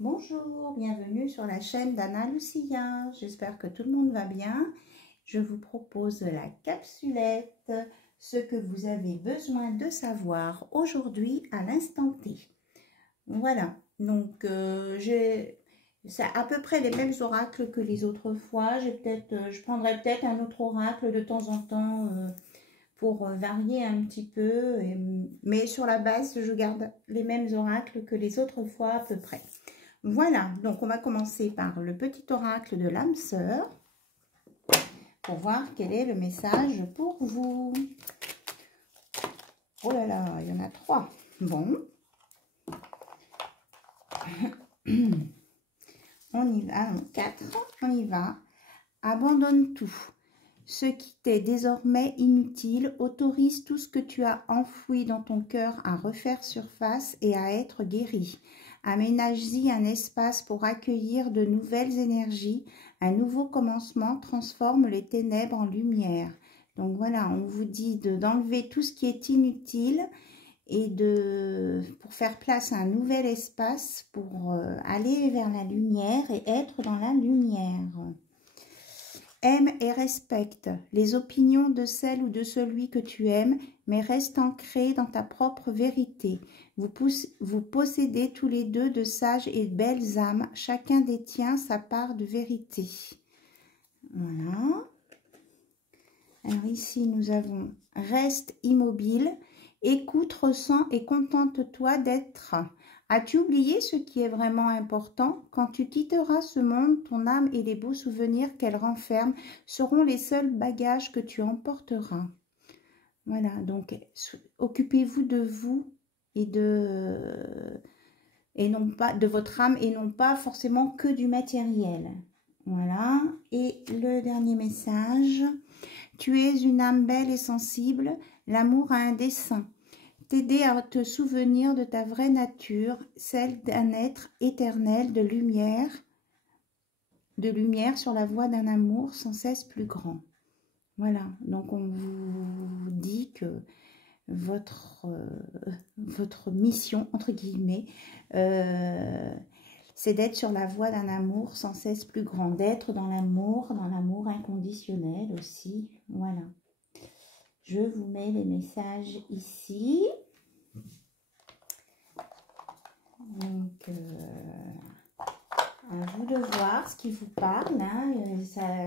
Bonjour, bienvenue sur la chaîne d'Anna Lucia. J'espère que tout le monde va bien. Je vous propose la capsulette, ce que vous avez besoin de savoir aujourd'hui à l'instant T. Voilà, donc c'est à peu près les mêmes oracles que les autres fois. Je prendrai peut-être un autre oracle de temps en temps pour varier un petit peu. Mais sur la base, je garde les mêmes oracles que les autres fois à peu près. Voilà, donc on va commencer par le petit oracle de l'âme sœur pour voir quel est le message pour vous. Oh là là, il y en a 3. Bon. On y va, non, 4, on y va. Abandonne tout. Ce qui t'est désormais inutile, autorise tout ce que tu as enfoui dans ton cœur à refaire surface et à être guéri. Aménage-y un espace pour accueillir de nouvelles énergies. Un nouveau commencement transforme les ténèbres en lumière. Donc voilà, on vous dit d'enlever tout ce qui est inutile et pour faire place à un nouvel espace pour aller vers la lumière et être dans la lumière. Aime et respecte les opinions de celle ou de celui que tu aimes, mais reste ancré dans ta propre vérité. Vous possédez tous les deux de sages et belles âmes. Chacun détient sa part de vérité. Voilà. Alors ici, nous avons « Reste immobile, écoute, ressens et contente-toi d'être ». As-tu oublié ce qui est vraiment important? Quand tu quitteras ce monde, ton âme et les beaux souvenirs qu'elle renferme seront les seuls bagages que tu emporteras. Voilà, donc occupez-vous de vous et non pas de votre âme et non pas forcément que du matériel. Voilà, et le dernier message. Tu es une âme belle et sensible, l'amour a un dessein. T'aider à te souvenir de ta vraie nature, celle d'un être éternel de lumière sur la voie d'un amour sans cesse plus grand. Voilà, donc on vous dit que votre mission, entre guillemets, c'est d'être sur la voie d'un amour sans cesse plus grand, d'être dans l'amour inconditionnel aussi. Voilà. Je vous mets les messages ici. Donc, à vous de voir ce qui vous parle. Hein.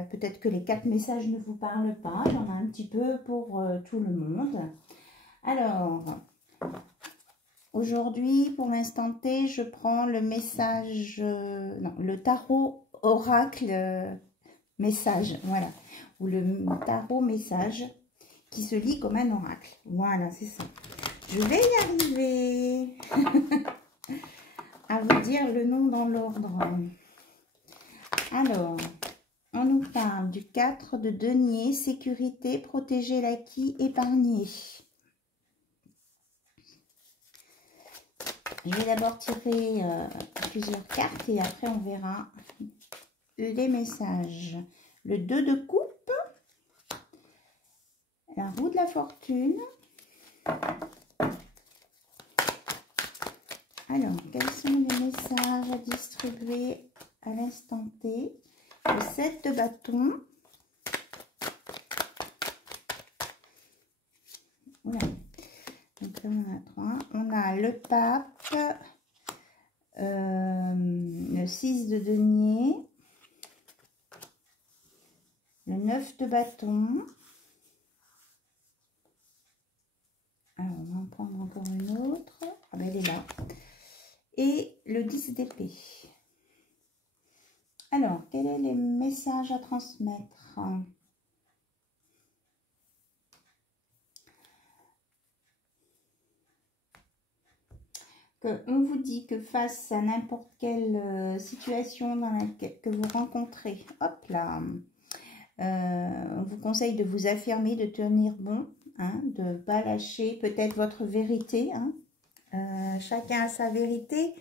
Peut-être que les 4 messages ne vous parlent pas. Il y en a un petit peu pour tout le monde. Alors, aujourd'hui, pour l'instant T, je prends le message, le tarot oracle message. Voilà. Ou le tarot message qui se lit comme un oracle. Voilà, c'est ça. Je vais y arriver à vous dire le nom dans l'ordre. Alors, on nous parle du 4 de denier, sécurité, protéger l'acquis, épargner. Je vais d'abord tirer plusieurs cartes et après on verra les messages. Le 2 de coupe. La roue de la fortune. Alors, quels sont les messages à distribuer à l'instant T? Le 7 de bâton. Voilà. Donc là, on en a 3. On a le pape. Le 6 de denier. Le 9 de bâton. Alors, on va en prendre encore une autre. Ah ben, elle est là. Et le 10 d'épée. Alors, quels sont les messages à transmettre? On vous dit que face à n'importe quelle situation dans laquelle que vous rencontrez, hop là, on vous conseille de vous affirmer, de tenir bon, hein, de ne pas lâcher peut-être votre vérité. Hein. Chacun a sa vérité,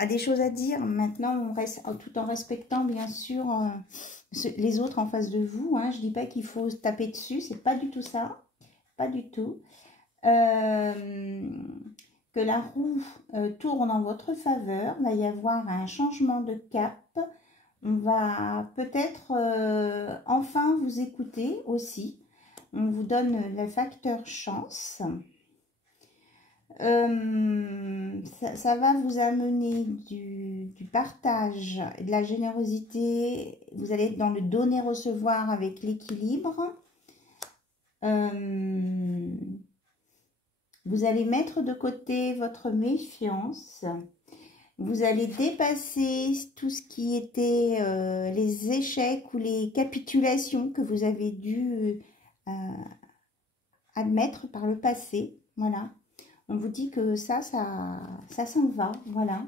a des choses à dire. Maintenant, on reste tout en respectant bien sûr les autres en face de vous. Hein. Je ne dis pas qu'il faut se taper dessus, c'est pas du tout ça, pas du tout. que la roue tourne en votre faveur. Il va y avoir un changement de cap. On va peut-être enfin vous écouter aussi. On vous donne le facteur chance. Ça va vous amener du partage, de la générosité. Vous allez être dans le donner-recevoir avec l'équilibre. Vous allez mettre de côté votre méfiance. Vous allez dépasser tout ce qui était les échecs ou les capitulations que vous avez dû admettre par le passé. Voilà. On vous dit que ça s'en va. Voilà.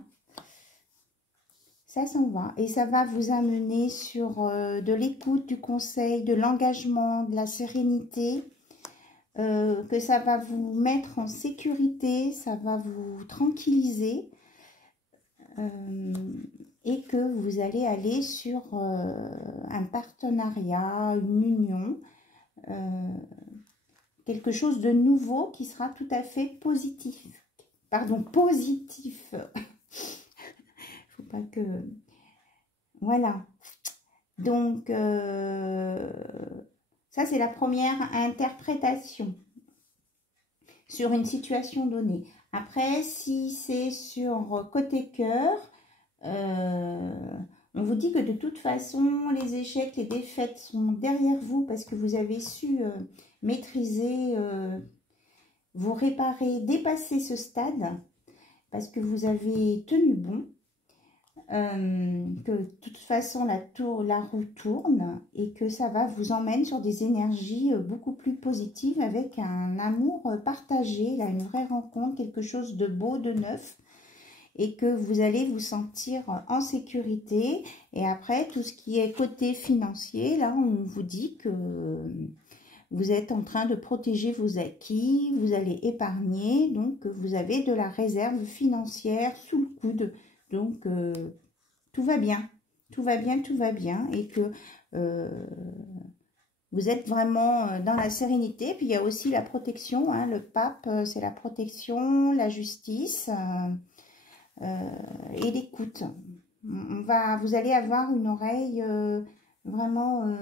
Ça s'en va. Et ça va vous amener sur de l'écoute, du conseil, de l'engagement, de la sérénité. Que ça va vous mettre en sécurité, ça va vous tranquilliser. Et que vous allez aller sur un partenariat, une union, quelque chose de nouveau qui sera tout à fait positif. Pardon, positif. Faut pas que... Voilà. Donc, ça c'est la première interprétation sur une situation donnée. Après, si c'est sur côté cœur, on vous dit que de toute façon, les échecs, les défaites sont derrière vous parce que vous avez su maîtriser, vous réparer, dépasser ce stade parce que vous avez tenu bon. Que de toute façon la roue tourne et que ça va vous emmène sur des énergies beaucoup plus positives avec un amour partagé, là, une vraie rencontre, quelque chose de beau, de neuf, et que vous allez vous sentir en sécurité. Et après, tout ce qui est côté financier, là, on vous dit que vous êtes en train de protéger vos acquis, vous allez épargner, donc vous avez de la réserve financière sous le coude. Donc, tout va bien, tout va bien, tout va bien. Et que vous êtes vraiment dans la sérénité. Puis, il y a aussi la protection. Hein, le pape, c'est la protection, la justice et l'écoute. Vous allez avoir une oreille vraiment,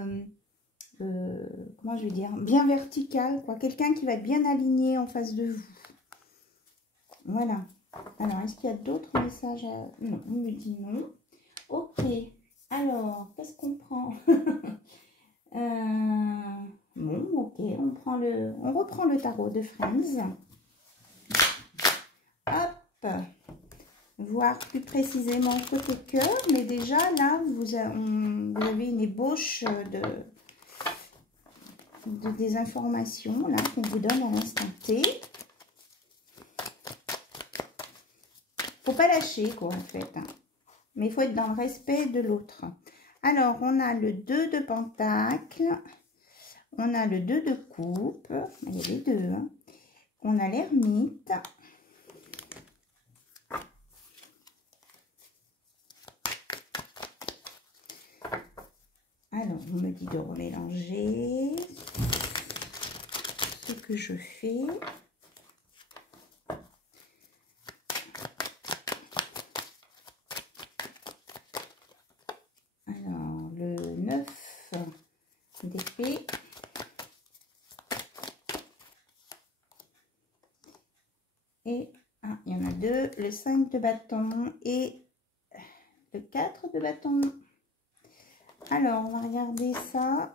comment je vais dire, bien verticale, quoi. Quelqu'un qui va être bien aligné en face de vous. Voilà. Alors, est-ce qu'il y a d'autres messages Non, on me dit non. Ok. Alors, qu'est-ce qu'on prend Bon, ok. On reprend le tarot de Friends. Hop. Voir plus précisément côté cœur. Mais déjà, là, vous avez une ébauche des informations là qu'on vous donne à l'instant T. Faut pas lâcher, quoi, en fait. Mais il faut être dans le respect de l'autre. Alors, on a le 2 de Pentacle. On a le 2 de Coupe. Il y a les deux. Hein. On a l'Ermite. Alors, on me dit de remélanger ce que je fais. D'épée. Et il y en a deux, le 5 de bâton et le 4 de bâton. Alors, on va regarder ça.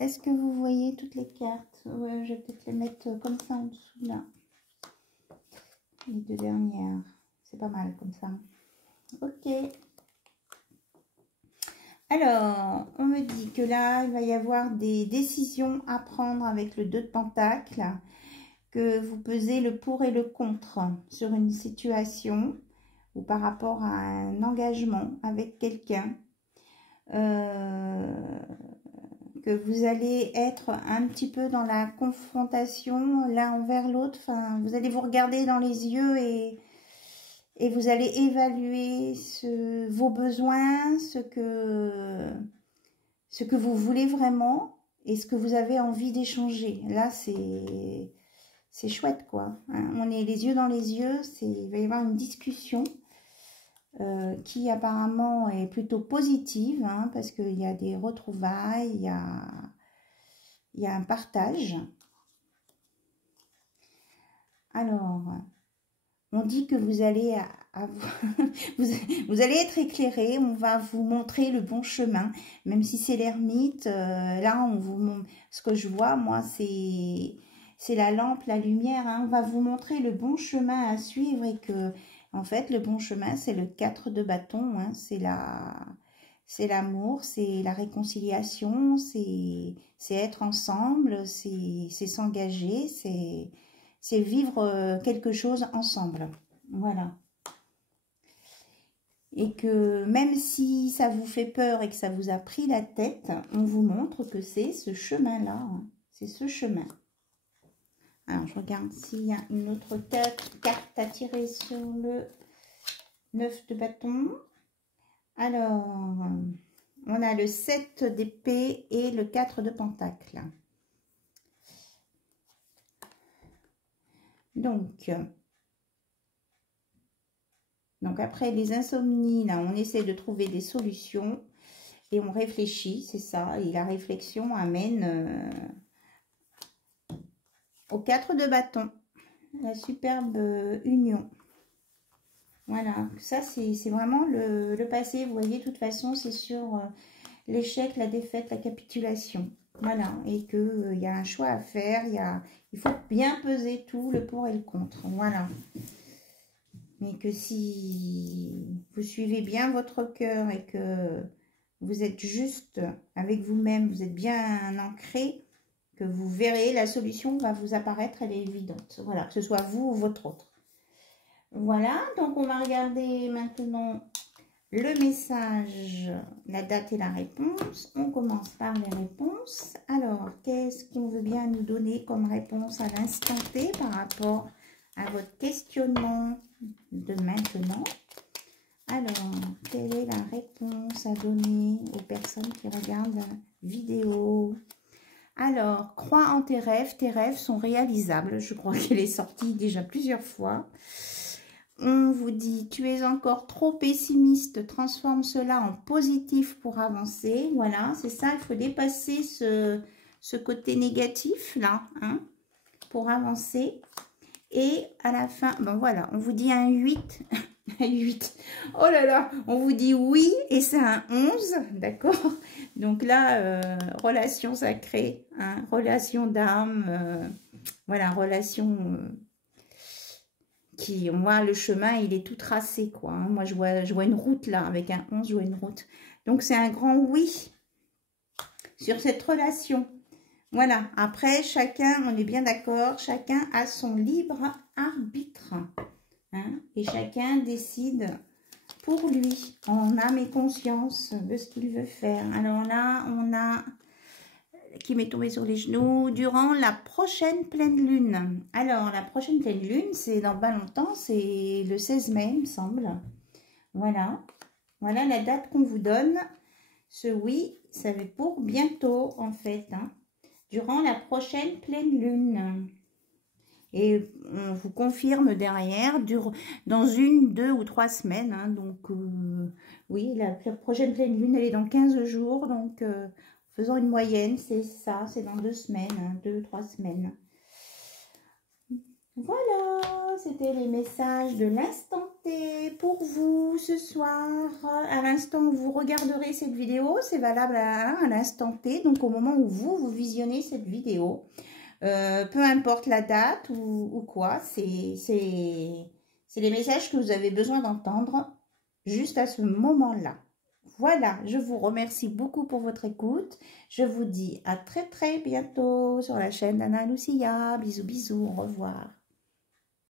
Est-ce que vous voyez toutes les cartes? Ouais, je vais peut-être les mettre comme ça en dessous là. Les deux dernières. C'est pas mal comme ça. Ok. Alors, on me dit que là, il va y avoir des décisions à prendre avec le 2 de Pentacle, que vous pesez le pour et le contre sur une situation ou par rapport à un engagement avec quelqu'un, que vous allez être un petit peu dans la confrontation l'un envers l'autre. Enfin, vous allez vous regarder dans les yeux et vous allez évaluer vos besoins, ce que vous voulez vraiment et ce que vous avez envie d'échanger. Là, c'est c'est chouette, quoi. Hein. On est les yeux dans les yeux, il va y avoir une discussion qui apparemment est plutôt positive, hein, parce qu'il y a des retrouvailles, il y a un partage. Alors, on dit que vous allez vous allez être éclairé, on va vous montrer le bon chemin, même si c'est l'ermite, là on vous montre, ce que je vois moi c'est la lampe, la lumière, hein, on va vous montrer le bon chemin à suivre et que en fait le bon chemin c'est le 4 de bâton, hein, c'est l'amour, c'est la réconciliation, c'est être ensemble, c'est s'engager, c'est vivre quelque chose ensemble. Voilà. Et que même si ça vous fait peur et que ça vous a pris la tête, on vous montre que c'est ce chemin-là. Hein. C'est ce chemin. Alors, je regarde s'il y a une autre carte à tirer sur le 9 de bâton. Alors, on a le 7 d'épée et le 4 de pentacle. Donc après les insomnies, là, on essaie de trouver des solutions et on réfléchit, c'est ça. Et la réflexion amène au 4 de bâton, la superbe union. Voilà, ça c'est vraiment le passé. Vous voyez, de toute façon, c'est sur l'échec, la défaite, la capitulation. Voilà, et qu'il y a un choix à faire, il faut bien peser tout, le pour et le contre. Voilà. Mais que si vous suivez bien votre cœur et que vous êtes juste avec vous-même, vous êtes bien ancré, que vous verrez, la solution va vous apparaître, elle est évidente. Voilà, que ce soit vous ou votre autre. Voilà, donc on va regarder maintenant le message, la date et la réponse. On commence par les réponses. Alors, qu'est-ce qu'on veut bien nous donner comme réponse à l'instant T par rapport à votre questionnement de maintenant? Alors, quelle est la réponse à donner aux personnes qui regardent la vidéo? Alors, crois en tes rêves sont réalisables. Je crois qu'elle est sortie déjà plusieurs fois. On vous dit, tu es encore trop pessimiste, transforme cela en positif pour avancer. Voilà, c'est ça, il faut dépasser ce côté négatif là, hein, pour avancer. Et à la fin, ben voilà, on vous dit un 8. Un 8. Oh là là, on vous dit oui et c'est un 11, d'accord? Donc là, relation sacrée, hein, relation d'âme, voilà, relation qui, moi, le chemin, il est tout tracé, quoi. Hein. Moi, je vois une route là, avec un 11, je vois une route. Donc, c'est un grand oui sur cette relation. Voilà, après, chacun, on est bien d'accord, chacun a son libre arbitre. Hein, et chacun décide pour lui, en âme et conscience, de ce qu'il veut faire. Alors là, on a qui m'est tombé sur les genoux durant la prochaine pleine lune. Alors, la prochaine pleine lune, c'est dans pas longtemps, c'est le 16 mai, il me semble. Voilà. Voilà la date qu'on vous donne. Ce oui, ça va pour bientôt, en fait. Hein, durant la prochaine pleine lune. Et on vous confirme derrière, dans 1, 2 ou 3 semaines. Hein, donc, oui, la prochaine pleine lune, elle est dans 15 jours. Donc, faisons une moyenne, c'est ça, c'est dans 2 semaines, hein, 2 ou 3 semaines. Voilà, c'était les messages de l'instant T pour vous ce soir. À l'instant où vous regarderez cette vidéo, c'est valable à l'instant T, donc au moment où vous visionnez cette vidéo. Peu importe la date ou quoi, c'est les messages que vous avez besoin d'entendre juste à ce moment-là. Voilà, je vous remercie beaucoup pour votre écoute. Je vous dis à très très bientôt sur la chaîne d'Anna Lucia. Bisous bisous, au revoir.